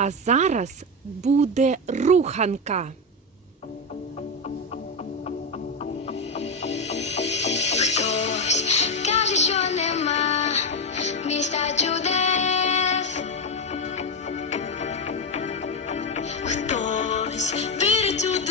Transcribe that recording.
А зараз буде руханка. Хтось каже, що нема міста чудес. Хтось вірить у